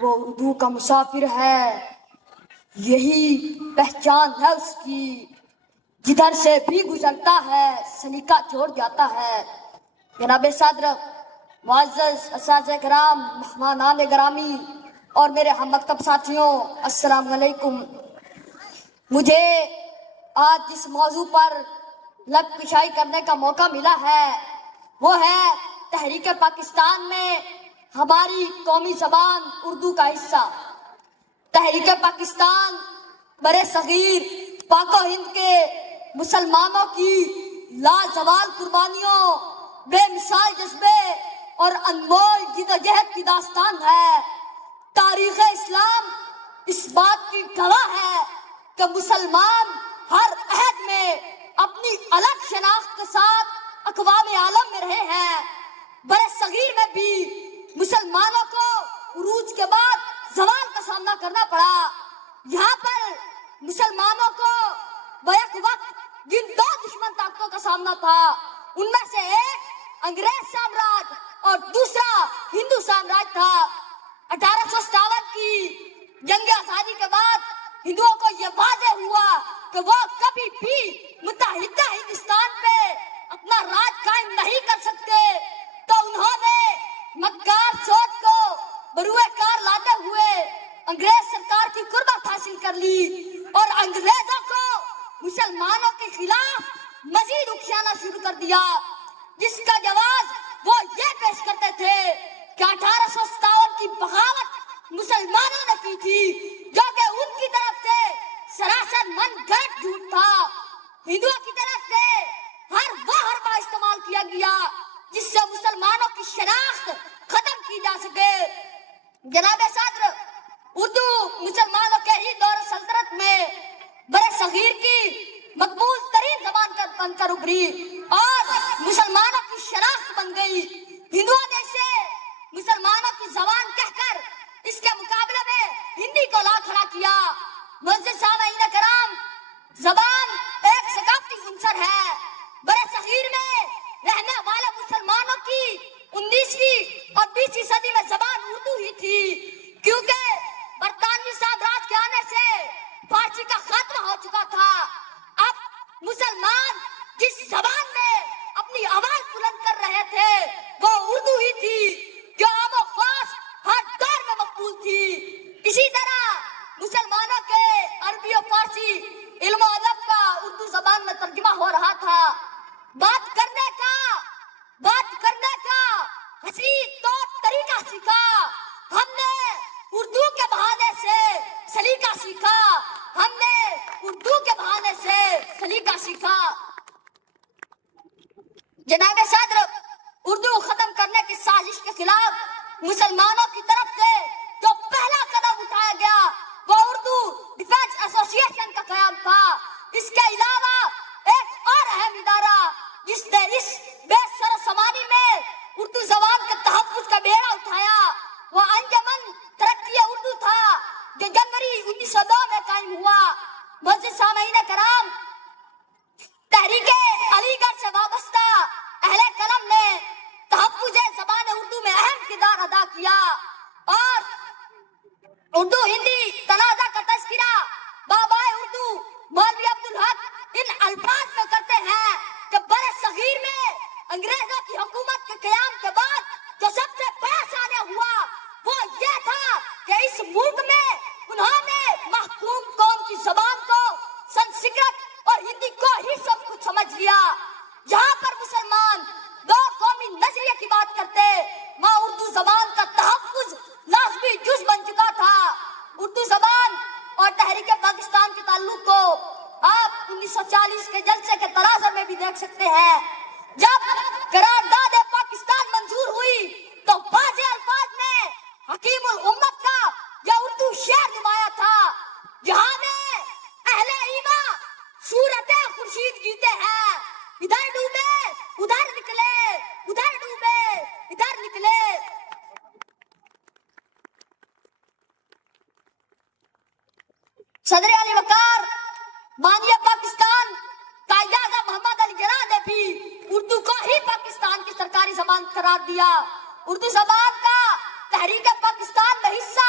وہ اردو کا مسافر ہے، یہی پہچان ہے اس کی، جدھر سے بھی گزرتا ہے سلیقہ چھوڑ جاتا ہے۔ جناب صدر، معزز اساتذہ کرام، مہمانان گرامی اور میرے ہم مکتب ساتھیوں، السلام علیکم۔ مجھے آج جس موضوع پر لب کشائی کرنے کا موقع ملا ہے وہ ہے تحریک پاکستان میں ہماری قومی زبان اردو کا حصہ۔ تحریک پاکستان برے صغیر پاک و ہند کے مسلمانوں کی لازوال قربانیوں، بے مثال جذبے اور انمول جدوجہد کی داستان ہے۔ تاریخ اسلام اس بات کی گواہ ہے کہ مسلمان ہر عہد میں اپنی الگ شناخت کے ساتھ اقوام عالم میں رہے ہیں۔ برے صغیر میں بھی مسلمانوں کو عروج کے بعد زوال کا سامنا کرنا پڑا۔ یہاں پر مسلمانوں کو بیک وقت جن دو دشمن طاقتوں کا سامنا تھا، ان میں سے ایک انگریز سامراج اور دوسرا ہندو سامراج تھا۔ 1857 کی جنگ آزادی کے بعد ہندوؤں کو یہ واضح ہوا کہ وہ کبھی بھی متحدہ ہندوستان پہ اپنا راج قائم نہیں کر سکتے، تو انہوں نے مکار سوچ کو بروئے کار لاتے ہوئے انگریز سرکار کی قربت حاصل کر لی اور انگریزوں کو مسلمانوں کے خلاف مزید اکسانا شروع کر دیا، جس کا جواز وہ یہ پیش کرتے تھے کہ 1857 کی بغاوت مسلمانوں نے کی تھی، جو کہ ان کی طرف سے سراسر من گھڑت جھوٹ تھا۔ ہندوؤں کی طرف سے ہر وہ حربہ استعمال کیا گیا جس سے مسلمانوں کی شناخت ختم کی جا سکے۔ جناب صدر، اردو مسلمانوں کے ہی دور سلطنت میں برے صغیر کی مقبول ترین زبان بن کر ابھری اور مسلمانوں کی شناخت بن گئی۔ ہندوؤں نے اسے مسلمانوں کی زبان کہہ کر اس کے مقابلے میں ہندی کو لا کھڑا کیا۔ معزز سامعین کرام، زبان ایک ثقافتی عنصر ہے۔ برے صغیر میں رہنے والے مسلمانوں کی 19ویں اور 20ویں صدی میں زبان اردو ہی تھی، کیونکہ برطانوی سامراج کے آنے سے فارسی کا خاتمہ ہو چکا تھا۔ اب مسلمان جس زبان میں اپنی آواز بلند کر رہے تھے وہ اردو ہی تھی، جو عام و خاص ہر دور میں مقبول تھی۔ اسی طرح مسلمانوں کے عربی و فارسی علم و ادب کا اردو زبان میں ترجمہ ہو رہا تھا۔ بات کرنے کا حسین طور طریقہ سیکھا ہم نے، اردو کے بہانے سے سلیقہ سیکھا ہم نے، اردو کے بہانے سے سلیقہ سیکھا۔ جناب صدر، اردو ختم کرنے کی سازش کے خلاف مسلمانوں کی طرف سے جو پہلا قدم اٹھایا گیا وہ اردو ڈیفنس ایسوسی ایشن کا قیام تھا۔ اس کے علاوہ ایک اور اہم ادارہ جس نے اس بے سر و سامانی میں اردو زبان کے تحفظ کا بیڑا اٹھایا وہ انجمن ترقی اردو تھا، جو جنوری 1902 میں قائم ہوا۔ معزز سامعین کرام، تحریک علی گڑھ سے وابستہ اہل قلم نے تحفظ زبان اردو میں اہم کردار ادا کیا اور اردو ہندی تنازع کا تذکرہ بابائے اردو مولوی عبدالحق ان الفاظ میں کرتے ہیں کہ برے صغیر میں انگریزوں کی حکومت کے قیام کے بعد جو سب سے بڑا سانحہ ہوا وہ یہ تھا کہ اس ملک میں انہوں نے محکوم قوم کی زبان کو سنسکرت اور ہندی کو ہی سب کچھ سمجھ لیا۔ جہاں پر مسلمان دو قومی نظریے کی بات کرتے وہاں اردو زبان کا تحفظ لازمی جز بن چکا تھا۔ اردو زبان اور تحریک پاکستان کے تعلق کو آپ 1940 کے جلسے کے تناظر میں بھی دیکھ سکتے ہیں۔ جب قرارداد پاکستان منظور ہوئی تو بعض الفاظ میں حکیم الامت کا یہ اردو شعر نمایاں تھا، جہاں میں اہل ایمان صورت خورشید جیتے ہیں، ادھر ڈوبے ادھر نکلے، ادھر ڈوبے ادھر نکلے۔ صدر علی وقار بانی پاکستان قائد اعظم محمد علی جناح نے بھی اردو کو ہی پاکستان کی سرکاری زبان قرار دیا۔ اردو زبان کا تحریک پاکستان میں حصہ